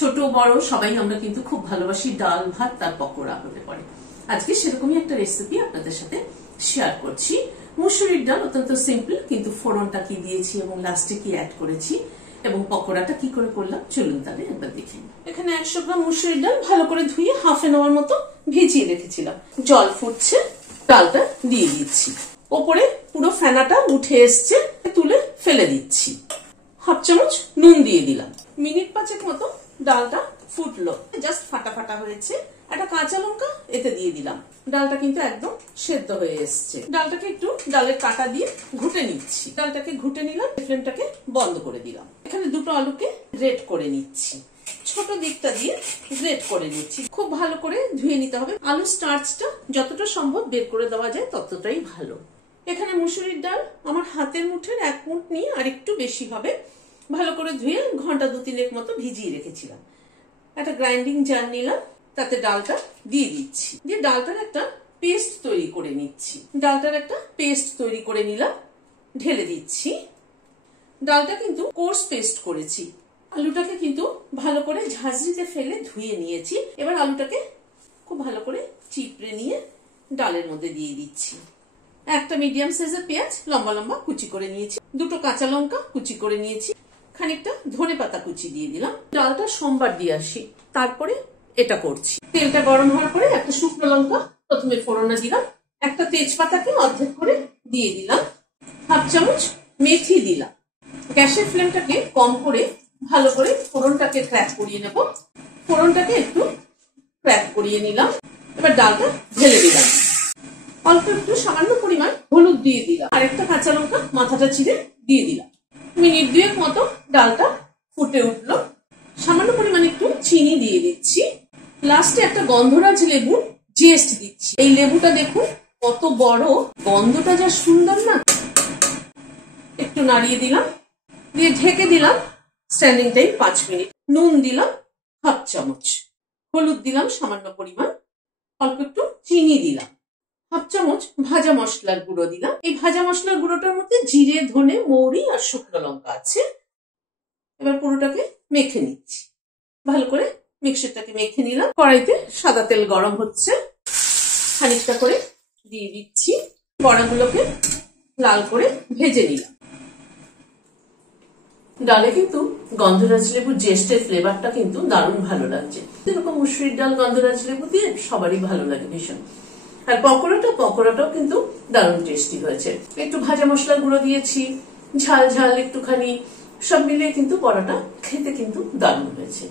ছোট বড় সবাই আমরা কিন্তু খুব ভালোবাসি ডাল ভাত তার পকোড়া হতে পারে। আজকে সেরকমই একটা রেসিপি আপনাদের সাথে শেয়ার করছি। মুসুরির ডাল অত্যন্ত সিম্পল, কিন্তু ফোড়নটা কি দিয়েছি এবং লাস্টে কি অ্যাড করেছি এবং পকোড়াটা কি করে করলাম চলুন তাহলে একবার দেখে নিই। এখানে 100 গ্রাম মুসুরির ডাল ভালো করে ধুয়ে হাফ এন আওয়ার মতো ভিজিয়ে রেখেছিলাম। জল ফুটছে, ডালটা দিয়ে দিচ্ছি। ওপরে পুরো ফেনাটা উঠে এসছে, তুলে ফেলে দিচ্ছি। হাফ চামচ নুন দিয়ে দিলাম। মিনিট 5 মতো ডালটা ফুটলো, জাস্ট ফাটা ফাটা হয়েছে। একটা কাঁচা লঙ্কা এতে দিয়ে দিলাম। ডালটা কিন্তু একদম সেদ্ধ হয়ে এসছে। ডালটাকে একটু ডালের কাঁটা দিয়ে ঘুটে নিচ্ছি। ডালটাকে ঘুটে নিলাম, ফ্লেমটাকে বন্ধ করে দিলাম। এখানে দুটো আলুকে গ্রেট করে নিচ্ছি। ছোট দিকটা দিয়ে গ্রেট করে নিচ্ছি। খুব ভালো করে ধুয়ে নিতে হবে। আলু স্টার্চটা যতটা সম্ভব বের করে দেওয়া যায় ততটাই ভালো। এখানে মুসুরির ডাল আমার হাতের মুঠের 1 মুঠ নিয়ে আর একটু বেশি হবে, ভালো করে ধুয়ে ঘন্টা 2-3 মতো ভিজিয়ে রেখেছিলাম। একটা গ্রাইন্ডিং জার নিলাম, তাতে ডালটা দিয়ে দিচ্ছি। দিয়ে ডালটার একটা পেস্ট তৈরি করে নিচ্ছি। ডালটার একটা পেস্ট তৈরি করে নিলাম, ঢেলে দিচ্ছি। ডালটা কিন্তু কোর্স পেস্ট করেছি। আলুটাকে কিন্তু ভালো করে ঝাঁঝরিতে ফেলে ধুয়ে নিয়েছি। এবার আলুটাকে খুব ভালো করে চিপড়ে নিয়ে ডালের মধ্যে দিয়ে দিচ্ছি। একটা মিডিয়াম সাইজের পেঁয়াজ লম্বা লম্বা কুচি করে নিয়েছি। দুটো কাঁচা লঙ্কা কুচি করে নিয়েছি। খানিকটা ধনেপাতা কুচি দিয়ে দিলাম। ডালটা সোমবার দিয়ে আসি, তারপরে এটা করছি। তেলটা গরম হওয়ার পরে একটা শুকনো লঙ্কা প্রথমে ফোড়নে দিলাম। একটা তেজপাতাকে অর্ধেক করে দিয়ে দিলাম। হাফ চামচ মেথি দিলাম। গ্যাসের ফ্লেমটাকে কম করে ভালো করে ফোড়নটাকে ক্র্যাক করিয়ে নেব। ফোড়নটাকে একটু ক্র্যাক করিয়ে নিলাম। এবার ডালটা ঢেলে দিলাম। অল্প একটু সামান্য পরিমাণ হলুদ দিয়ে দিলাম। আর একটা কাঁচা লঙ্কা মাথাটা চিড়ে দিয়ে দিলাম। মিনিট 2 মতো ডালটা ফুটে উঠলো। সামান্য পরিমাণ একটু চিনি দিয়ে দিচ্ছি। লাস্টে একটা গন্ধরাজ লেবুর জেস্ট দিচ্ছি। এই লেবুটা দেখুন কত বড়, গন্ধটা যা সুন্দর না। একটু নাড়িয়ে দিলাম, দিয়ে ঢেকে দিলাম স্ট্যান্ডিং টাইম 5 মিনিট। নুন দিলাম হাফ চামচ, হলুদ দিলাম সামান্য পরিমাণ, অল্প একটু চিনি দিলাম, হাফ চামচ ভাজা মশলার গুঁড়ো দিলাম। এই ভাজা মশলার গুঁড়োটার মধ্যে জিরে, ধনে, মৌরি আর শুকনো লঙ্কা আছে। এবার পুরোটাকে মেখে নিচ্ছি। ভালো করে মিক্সচারটাকে মেখে নিলাম। কড়াইতে সাদা তেল গরম হচ্ছে, খানিকটা করে দিয়ে দিচ্ছি। বড়াগুলোকে লাল করে ভেজে নিলাম। ডালে কিন্তু গন্ধরাজ লেবুর জেস্টের ফ্লেভারটা কিন্তু দারুণ ভালো লাগছে। এরকম মুসুরির ডাল গন্ধরাজ লেবু দিয়ে সবারই ভালো লাগে ভীষণ। আর পকোড়াটাও কিন্তু দারুণ টেস্টি হয়েছে। একটু ভাজা মশলার গুঁড়ো দিয়েছি, ঝাল ঝাল একটুখানি, সব মিলিয়ে কিন্তু বড়াটা খেতে কিন্তু দারুণ হয়েছে।